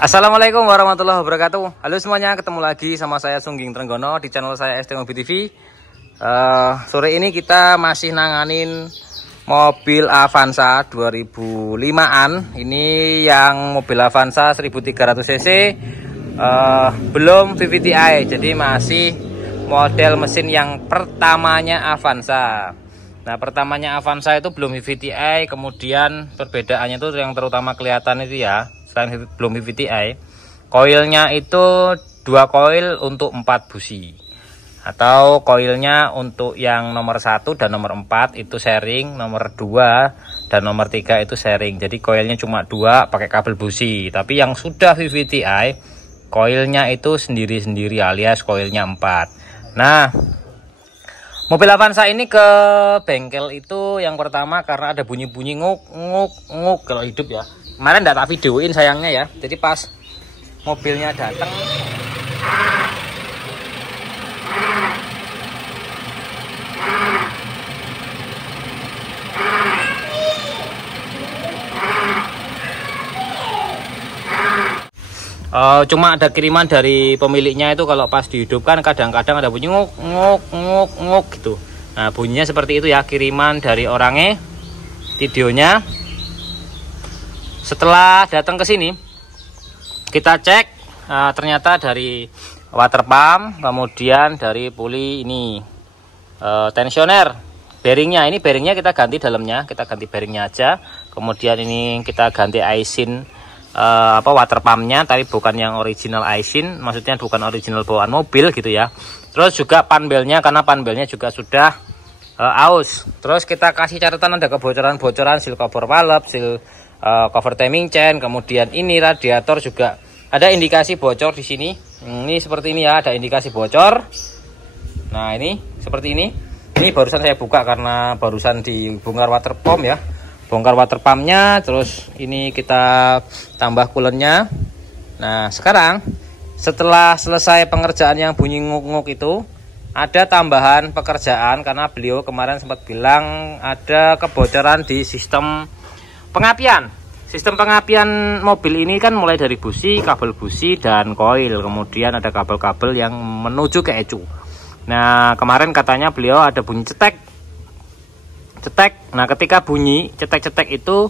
Assalamualaikum warahmatullahi wabarakatuh. Halo semuanya, ketemu lagi sama saya Sungging Trenggono di channel saya ST Mobil TV. Sore ini kita masih nanganin mobil Avanza 2005an. Ini yang mobil Avanza 1300 cc, belum VVT-i, jadi masih model mesin yang pertamanya Avanza. Nah, pertamanya Avanza itu belum VVT-i, kemudian perbedaannya itu yang terutama kelihatan itu ya, selain belum VVT-i, koilnya itu 2 koil untuk 4 busi, atau koilnya untuk yang nomor 1 dan nomor 4 itu sharing, nomor 2 dan nomor 3 itu sharing. Jadi koilnya cuma 2 pakai kabel busi. Tapi yang sudah VVT-i, koilnya itu sendiri-sendiri alias koilnya 4. Nah, mobil Avanza ini ke bengkel itu yang pertama karena ada bunyi-bunyi nguk kalau hidup ya. Kemarin enggak tak videoin sayangnya ya. Jadi pas mobilnya datang, cuma ada kiriman dari pemiliknya itu kalau pas dihidupkan kadang-kadang ada bunyi nguk gitu. Nah, bunyinya seperti itu ya, kiriman dari orangnya, videonya. Setelah datang ke sini kita cek, ternyata dari water pump, kemudian dari puli ini tensioner, bearingnya. Ini bearingnya kita ganti dalamnya, kita ganti bearingnya aja. Kemudian ini kita ganti aisin water pumpnya, tapi bukan yang original aisin, maksudnya bukan original bawaan mobil gitu ya. Terus juga panbelnya, karena panbelnya juga sudah aus. Terus kita kasih catatan ada kebocoran-bocoran seal cover valve, seal cover timing chain, kemudian ini radiator juga ada indikasi bocor di sini. Ini seperti ini ya, ada indikasi bocor. Nah, ini seperti ini. Ini barusan saya buka karena barusan dibongkar water pump ya. Bongkar water pumpnya, terus ini kita tambah coolernya. Nah, sekarang setelah selesai pengerjaan yang bunyi nguk-nguk itu, ada tambahan pekerjaan karena beliau kemarin sempat bilang ada kebocoran di sistem pengapian. Sistem pengapian mobil ini kan mulai dari busi, kabel busi, dan koil. Kemudian ada kabel-kabel yang menuju ke ECU. Nah, kemarin katanya beliau ada bunyi cetek. Nah, ketika bunyi cetek-cetek itu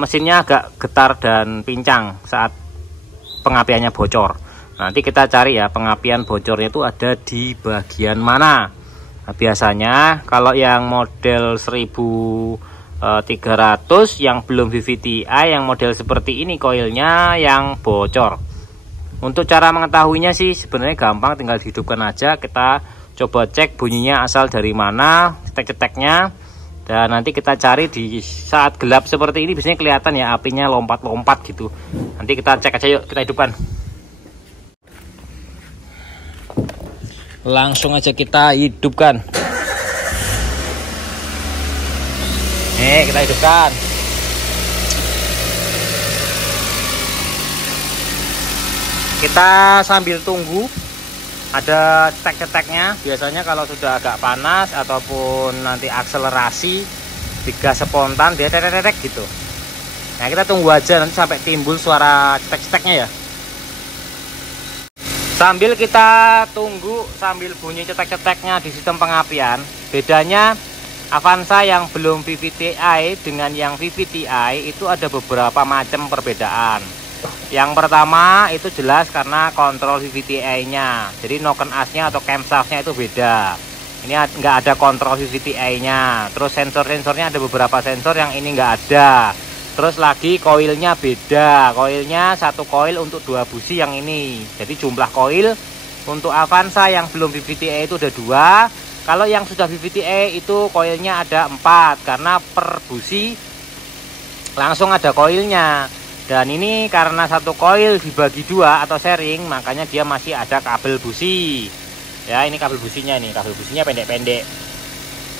mesinnya agak getar dan pincang saat pengapiannya bocor. Nanti kita cari ya, pengapian bocornya itu ada di bagian mana. Nah, biasanya kalau yang model 1300 yang belum VVT-i, yang model seperti ini koilnya yang bocor. Untuk cara mengetahuinya sih sebenarnya gampang, tinggal dihidupkan aja. Kita coba cek bunyinya asal dari mana, cetek-ceteknya. Dan nanti kita cari di saat gelap seperti ini biasanya kelihatan ya, apinya lompat-lompat gitu. Nanti kita cek aja, yuk kita hidupkan. Langsung aja kita hidupkan. Nih, kita hidupkan. Kita sambil tunggu ada cetek-ceteknya. Biasanya kalau sudah agak panas ataupun nanti akselerasi, digas spontan dia tetek-tetek gitu. Nah, kita tunggu aja nanti sampai timbul suara cetek-ceteknya ya. Sambil kita tunggu, sambil bunyi cetek-ceteknya di sistem pengapian, bedanya Avanza yang belum VVT-i dengan yang VVT-i itu ada beberapa macam perbedaan. Yang pertama itu jelas karena kontrol VVT-i-nya. Jadi noken asnya atau camshaftnya itu beda. Ini nggak ada kontrol VVT-i-nya. Terus sensor-sensornya ada beberapa sensor yang ini nggak ada. Terus lagi koilnya beda. Koilnya 1 koil untuk 2 busi yang ini. Jadi jumlah koil untuk Avanza yang belum VVT-i itu ada 2. Kalau yang sudah VVT-i itu koilnya ada 4 karena per busi langsung ada koilnya. Dan ini karena 1 koil dibagi 2 atau sharing, makanya dia masih ada kabel busi. Ya, ini kabel businya nih, kabel businya pendek-pendek.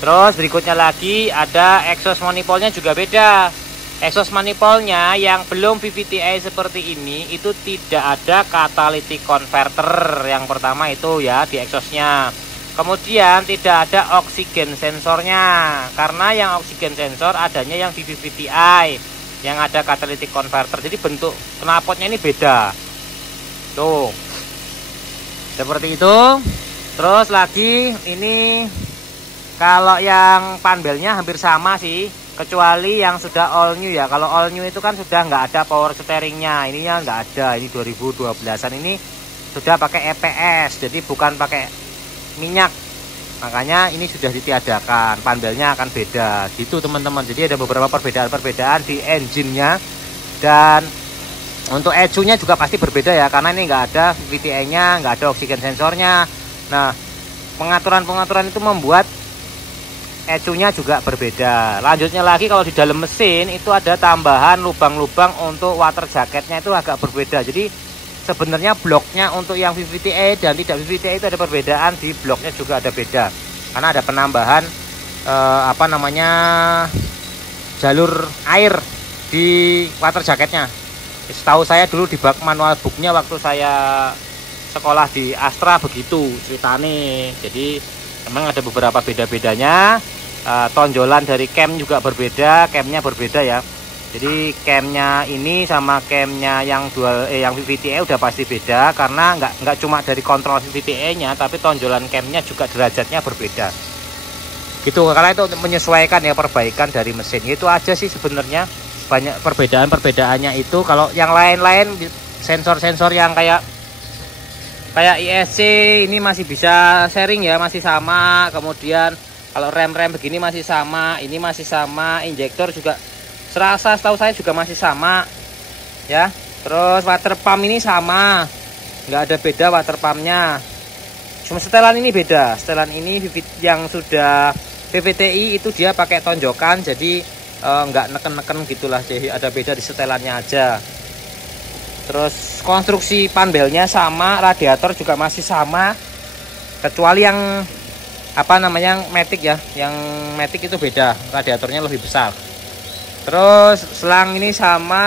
Terus berikutnya lagi ada exhaust manifoldnya juga beda. Exhaust manifoldnya yang belum VVT-i seperti ini itu tidak ada catalytic converter. Yang pertama itu ya di exhaustnya. Kemudian tidak ada oksigen sensornya, karena yang oksigen sensor adanya yang di VVT-i. yang ada catalytic converter. Jadi bentuk knalpotnya ini beda. Tuh. Seperti itu. Terus lagi ini kalau yang panbelnya hampir sama sih, kecuali yang sudah all new ya. Kalau all new itu kan sudah nggak ada power steeringnya, ininya nggak ada. Ini 2012an ini sudah pakai EPS, jadi bukan pakai minyak. Makanya ini sudah ditiadakan, panbelnya akan beda gitu teman-teman. Jadi ada beberapa perbedaan-perbedaan di engine-nya. Dan untuk ECU-nya juga pasti berbeda ya, karena ini nggak ada VVT-nya, nggak ada oksigen sensornya. Nah, pengaturan-pengaturan itu membuat ECU-nya juga berbeda. Lanjutnya lagi, kalau di dalam mesin itu ada tambahan lubang-lubang untuk water jacketnya, itu agak berbeda. Jadi sebenarnya bloknya untuk yang VVT-e dan tidak VVT-e itu ada perbedaan, di bloknya juga ada beda. Karena ada penambahan jalur air di water jacketnya. Setahu saya dulu di bak manual booknya waktu saya sekolah di Astra begitu ceritanya. Jadi memang ada beberapa beda-bedanya. Tonjolan dari cam juga berbeda, camnya berbeda ya. Jadi camnya ini sama camnya yang yang VVT-e udah pasti beda, karena nggak cuma dari kontrol VVT-e-nya, tapi tonjolan camnya juga derajatnya berbeda. Gitu, karena itu untuk menyesuaikan ya perbaikan dari mesin. Itu aja sih sebenarnya, banyak perbedaan-perbedaannya itu. Kalau yang lain-lain sensor-sensor yang kayak ISC ini masih bisa sharing ya, masih sama. Kemudian kalau rem-rem begini masih sama, ini masih sama, injektor juga serasa setahu saya juga masih sama ya. Terus water pump ini sama, nggak ada beda water pumpnya. Cuma setelan ini beda. Setelan ini yang sudah VVT-i itu dia pakai tonjokan, jadi nggak neken-neken gitulah. Jadi ada beda di setelannya aja. Terus konstruksi panbelnya sama, radiator juga masih sama, kecuali yang Matic ya. Yang Matic itu beda, radiatornya lebih besar. Terus selang ini sama,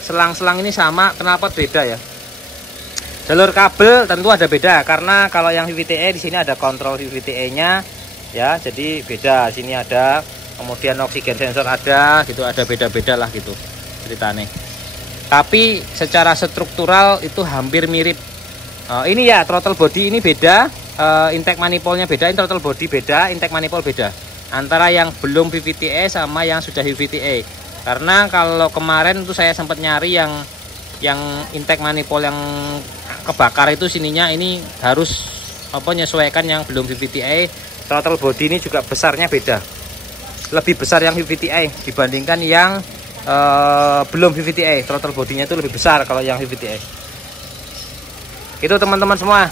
selang-selang ini sama, knalpot beda ya. Jalur kabel tentu ada beda, karena kalau yang VVT-e di sini ada kontrol VVT-e-nya ya, jadi beda. Sini ada, kemudian oksigen sensor ada, gitu, ada beda-beda lah gitu ceritanya. Tapi secara struktural itu hampir mirip. Ini ya throttle body ini beda, intake manifoldnya beda, throttle body beda, intake manifold beda. Antara yang belum VVT-e sama yang sudah VVT-e. Karena kalau kemarin tuh saya sempat nyari yang intake manifold yang kebakar itu, sininya ini harus menyesuaikan yang belum VVT-e. Throttle body ini juga besarnya beda. Lebih besar yang VVT-e dibandingkan yang belum VVT-e. Throttle bodinya itu lebih besar kalau yang VVT-e. Itu teman-teman semua.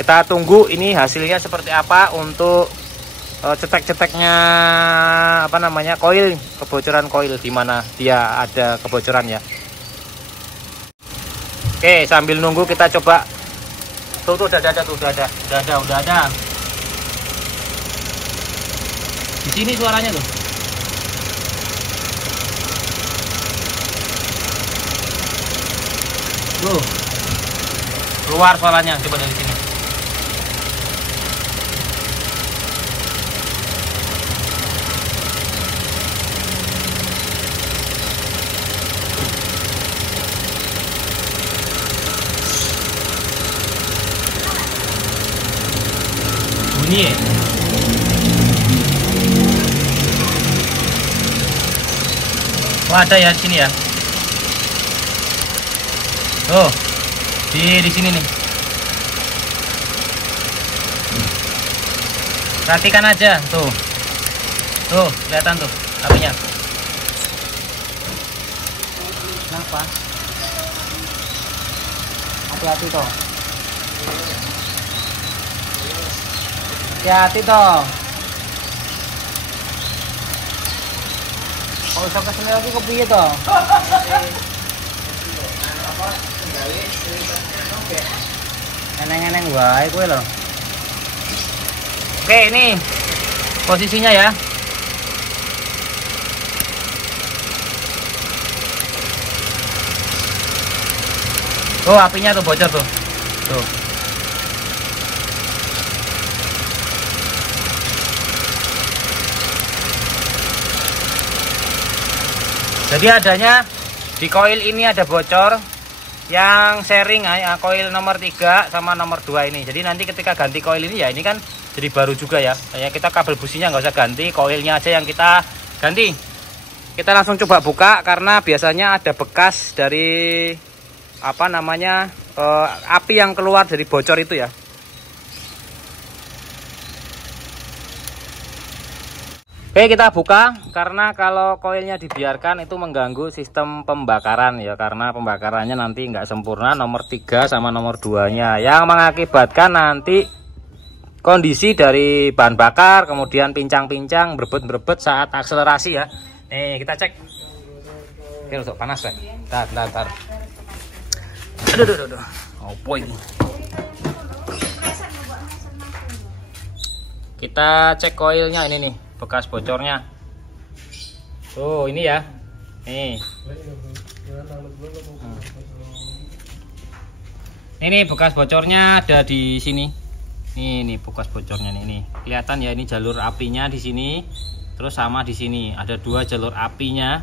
Kita tunggu ini hasilnya seperti apa untuk cetek-ceteknya koil, kebocoran koil, di mana dia ada kebocoran ya. Oke, sambil nunggu kita coba. Tuh udah ada. Di sini suaranya tuh. Tuh. Keluar suaranya, coba dari sini. Bunyi ya? Oh, ada ya di sini ya. Oh, di sini nih. Perhatikan aja tuh. Tuh, kelihatan tuh apinya. Kenapa? Hati-hati toh. Hati-hati toh. Kalau usah kesini lagi kepiye toh? Eneng-eneng wae kowe lho. Oke, ini posisinya ya. Tuh apinya tuh bocor tuh. Tuh. Jadi adanya di koil ini ada bocor yang sharing ya, koil nomor 3 sama nomor 2 ini. Jadi nanti ketika ganti koil ini ya, ini kan jadi baru juga ya. Kayak kita kabel businya nggak usah ganti, koilnya aja yang kita ganti. Kita langsung coba buka karena biasanya ada bekas dari apa namanya api yang keluar dari bocor itu ya. Oke, kita buka karena kalau koilnya dibiarkan itu mengganggu sistem pembakaran ya, karena pembakarannya nanti nggak sempurna nomor 3 sama nomor 2-nya yang mengakibatkan nanti kondisi dari bahan bakar kemudian pincang-pincang berebut-berebut saat akselerasi ya. Nih kita cek. Oke, untuk panas ya. Bentar. Aduh. Opo ini. Kita cek koilnya ini nih. Bekas bocornya. Oh, ini ya. Nih. Ini bekas bocornya ada di sini. Ini bekas bocornya nih. Kelihatan ya, ini jalur apinya di sini. Terus sama di sini ada 2 jalur apinya.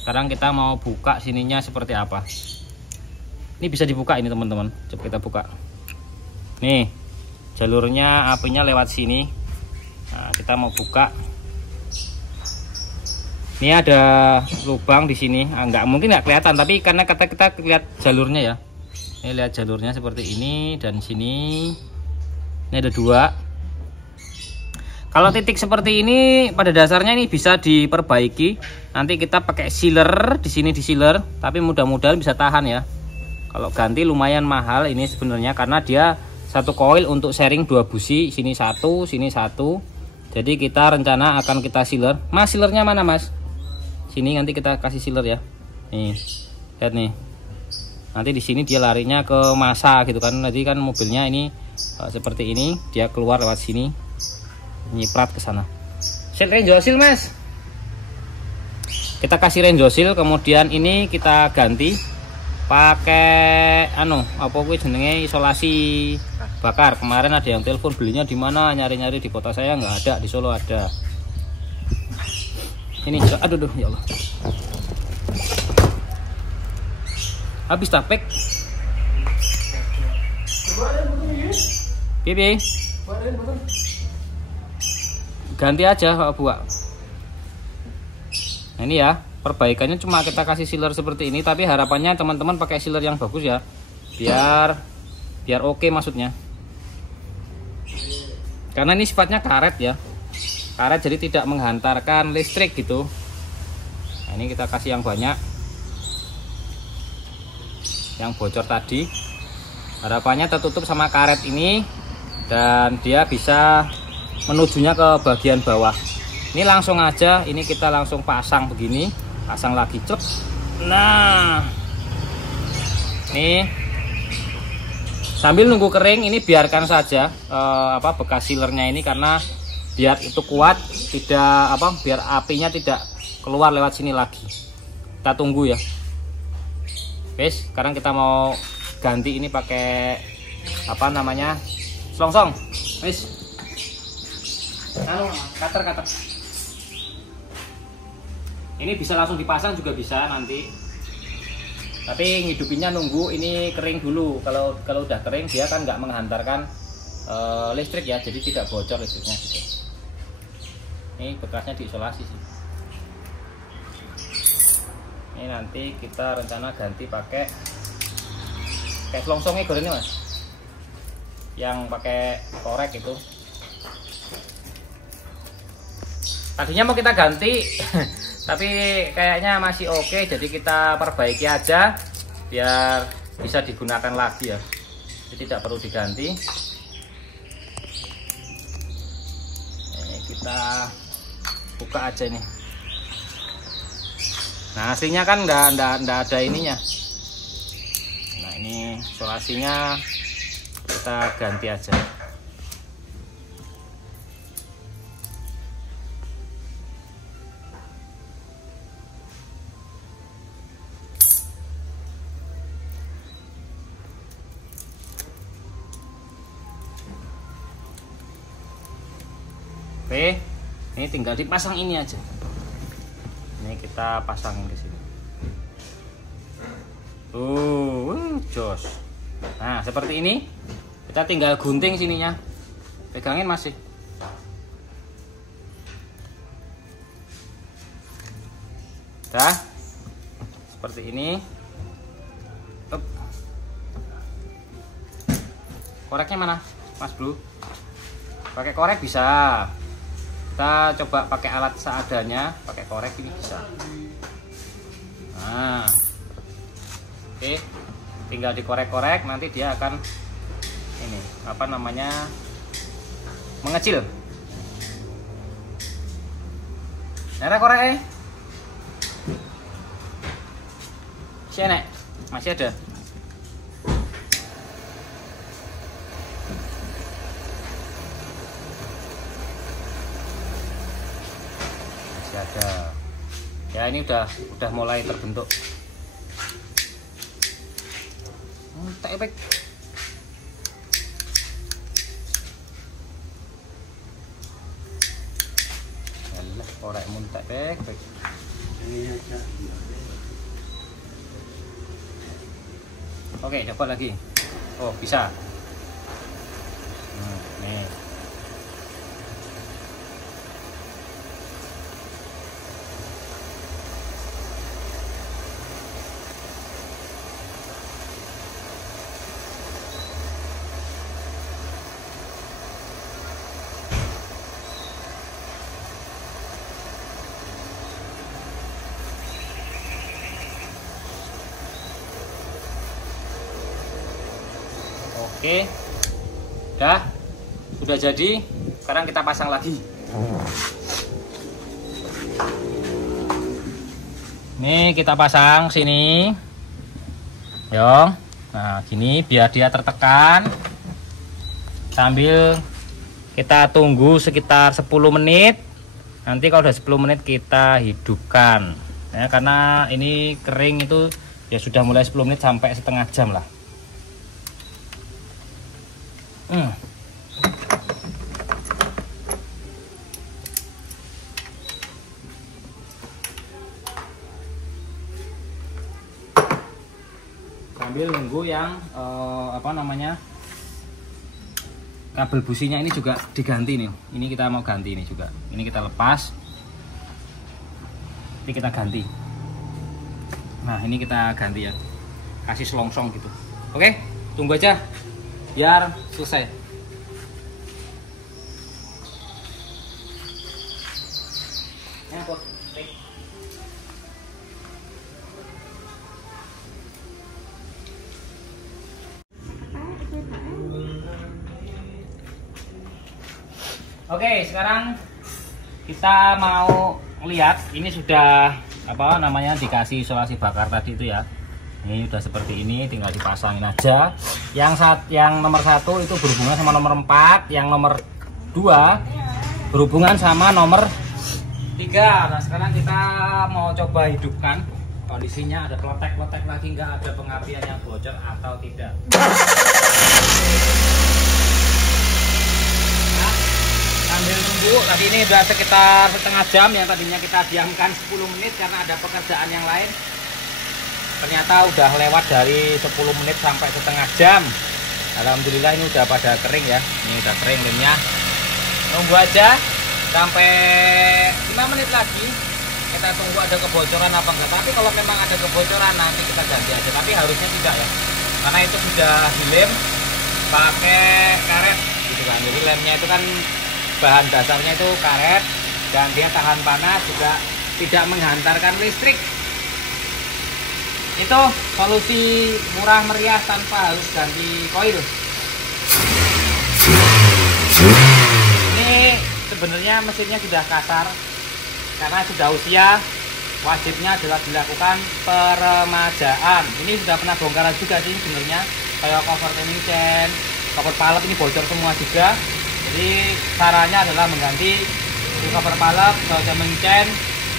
Sekarang kita mau buka sininya seperti apa. Ini bisa dibuka ini teman-teman. Coba kita buka. Nih, jalurnya apinya lewat sini. Nah, kita mau buka. Ini ada lubang di sini, mungkin nggak kelihatan, tapi karena kita lihat jalurnya ya. Ini lihat jalurnya seperti ini dan sini. Ini ada 2. Kalau titik seperti ini pada dasarnya ini bisa diperbaiki. Nanti kita pakai sealer di sini, di sealer, tapi mudah-mudahan bisa tahan ya. Kalau ganti lumayan mahal ini sebenarnya karena dia satu koil untuk sharing 2 busi, sini 1, sini 1. Jadi kita rencana akan kita sealer. Mas, sealernya mana Mas? Sini nanti kita kasih sealer ya. Nih, lihat nih. Nanti di sini dia larinya ke masa gitu kan. Nanti kan mobilnya ini seperti ini, dia keluar lewat sini, nyiprat ke sana. Seal renjosil Mas. Kita kasih renjosil, kemudian ini kita ganti pakai apa kuwi jenenge isolasi bakar. Kemarin ada yang telepon belinya di mana, nyari-nyari di kota saya nggak ada, di Solo ada. Ini aduh ya Allah. Habis tapek. Piye? Ganti aja Pak Buak. Nah, ini ya, perbaikannya cuma kita kasih sealer seperti ini, tapi harapannya teman-teman pakai sealer yang bagus ya. Biar oke maksudnya. Karena ini sifatnya karet ya. Karet jadi tidak menghantarkan listrik gitu. Nah, ini kita kasih yang banyak. Yang bocor tadi. Harapannya tertutup sama karet ini dan dia bisa menujunya ke bagian bawah. Ini langsung aja, ini kita langsung pasang begini, pasang lagi cep. Nah, nih sambil nunggu kering ini biarkan saja bekas sealernya ini karena biar itu kuat, biar apinya tidak keluar lewat sini lagi. Kita tunggu ya. Guys, sekarang kita mau ganti ini pakai selongsong. Wis. Cutter. Ini bisa langsung dipasang juga bisa nanti. Tapi ngidupinnya nunggu ini kering dulu. Kalau udah kering dia kan nggak menghantarkan listrik ya, jadi tidak bocor listriknya gitu. Ini bekasnya diisolasi sih. Ini nanti kita rencana ganti pakai selongsongnya gorengnya Mas. Yang pakai korek itu. Tadinya mau kita ganti tapi kayaknya masih oke, jadi kita perbaiki aja biar bisa digunakan lagi ya. Jadi tidak perlu diganti. Ini kita buka aja nih. Nah, aslinya kan enggak ada ininya. Nah, ini isolasinya kita ganti aja. Oke, ini tinggal dipasang ini aja. Ini kita pasangin ke sini. Jos. Nah, seperti ini. Kita tinggal gunting sininya. Pegangin masih. Dah. Seperti ini. Up. Koreknya mana, Mas Bro? Pakai korek bisa. Kita coba pakai alat seadanya, pakai korek ini bisa. Nah, oke, tinggal dikorek-korek, nanti dia akan ini apa namanya mengecil. Nera korek, sini masih ada. Ada ya, ini udah mulai terbentuk. Tepek alah korek mun tepek. Oke, coba lagi. Oh, bisa. Nih. Oke, sudah jadi. Sekarang kita pasang lagi. Nih kita pasang sini, yo. Nah gini biar dia tertekan. Sambil kita tunggu sekitar 10 menit. Nanti kalau udah 10 menit kita hidupkan. Ya, karena ini kering itu ya sudah mulai 10 menit sampai setengah jam lah. Sambil nunggu yang apa namanya kabel businya ini juga diganti nih. Ini kita mau ganti ini juga. Ini kita lepas. Ini kita ganti. Nah ini kita ganti ya. Kasih selongsong gitu. Oke, tunggu aja biar selesai. Oke, sekarang kita mau lihat ini sudah apa namanya dikasih isolasi bakar tadi itu ya. Ini udah seperti ini, tinggal dipasangin aja. Yang nomor 1 itu berhubungan sama nomor 4, yang nomor 2 berhubungan sama nomor 3. Nah, sekarang kita mau coba hidupkan. Kondisinya ada klotek-klotek lagi, nggak ada pengapian yang bocor atau tidak. Sambil nunggu, tadi ini udah sekitar setengah jam, yang tadinya kita diamkan 10 menit karena ada pekerjaan yang lain. Ternyata udah lewat dari 10 menit sampai setengah jam. Alhamdulillah ini udah pada kering ya. Ini udah kering lemnya. Tunggu aja sampai 5 menit lagi. Kita tunggu ada kebocoran apa enggak. Tapi kalau memang ada kebocoran nanti kita ganti aja. Tapi harusnya tidak ya. Karena itu sudah dilem pakai karet gitu kan. Jadi lemnya itu kan bahan dasarnya itu karet dan dia tahan panas, juga tidak menghantarkan listrik. Itu solusi murah meriah tanpa harus ganti koil. Ini sebenarnya mesinnya sudah kasar karena sudah usia, wajibnya adalah dilakukan peremajaan. Ini sudah pernah bongkaran juga sih sebenarnya, kayak cover timing chain, cover palep ini bocor semua juga. Jadi caranya adalah mengganti cover palep, cover timing chain,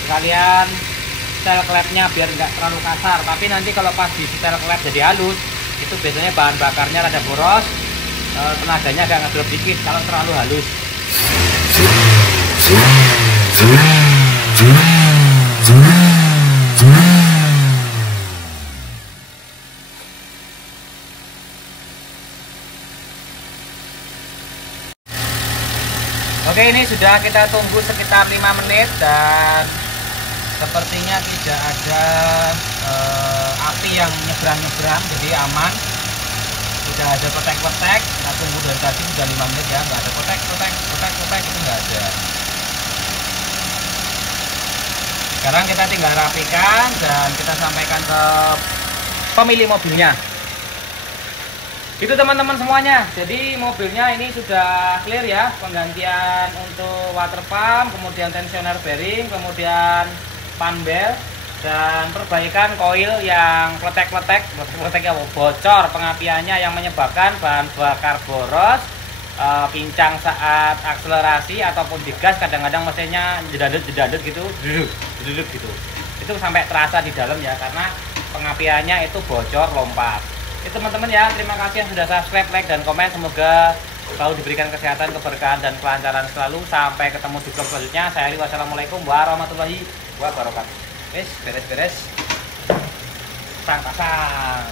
sekalian setel klepnya biar nggak terlalu kasar. Tapi nanti kalau pas di setel klep jadi halus, itu biasanya bahan bakarnya rada boros, tenaganya agak ngedrop dikit kalau terlalu halus. Oke, ini sudah kita tunggu sekitar 5 menit dan sepertinya tidak ada api yang nyebrang-nyebrang, jadi aman. Tidak ada kotek-kotek. Kita tunggu dari tadi sudah 5 menit ya, nggak ada kotek-kotek itu nggak ada. Sekarang kita tinggal rapikan dan kita sampaikan ke pemilik mobilnya. Itu teman-teman semuanya. Jadi mobilnya ini sudah clear ya, penggantian untuk water pump, kemudian tensioner bearing, kemudian pan bel, dan perbaikan koil yang kletek-kletek ya, bocor pengapiannya yang menyebabkan bahan bakar boros, pincang saat akselerasi ataupun digas, kadang-kadang mesinnya jedadut gitu, duduk gitu. Itu sampai terasa di dalam ya, karena pengapiannya itu bocor lompat. Itu teman-teman ya, terima kasih yang sudah subscribe, like, dan komen. Semoga selalu diberikan kesehatan, keberkahan, dan kelancaran selalu. Sampai ketemu di vlog selanjutnya. Saya Ali, wassalamualaikum warahmatullahi wabarakatuh. Beres. Pasang.